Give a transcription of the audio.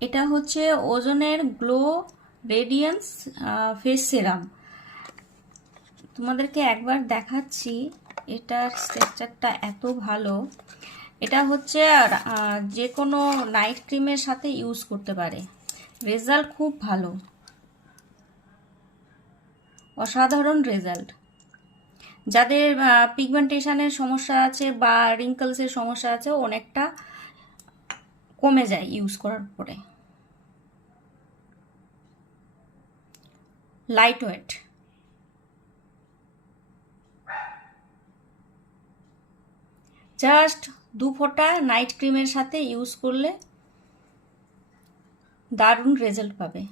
এটা হচ্ছে ওজনের গ্লো রেডিয়েন্স ফেস সিরাম। তোমাদেরকে একবার দেখাচ্ছি, এটার স্ট্রাকচারটা এত ভালো। এটা হচ্ছে যে কোনো নাইট ক্রিমের সাথে ইউজ করতে পারে, রেজাল্ট খুব ভালো, অসাধারণ রেজাল্ট। যাদের পিগমেন্টেশনের সমস্যা আছে বা রিঙ্কলসের সমস্যা আছে অনেকটা কমে যায় ইউজ করার পরে। লাইট ওয়েট, জাস্ট 2 ফোঁটা নাইট ক্রিমের সাথে ইউজ করলে দারুণ রেজাল্ট পাবে।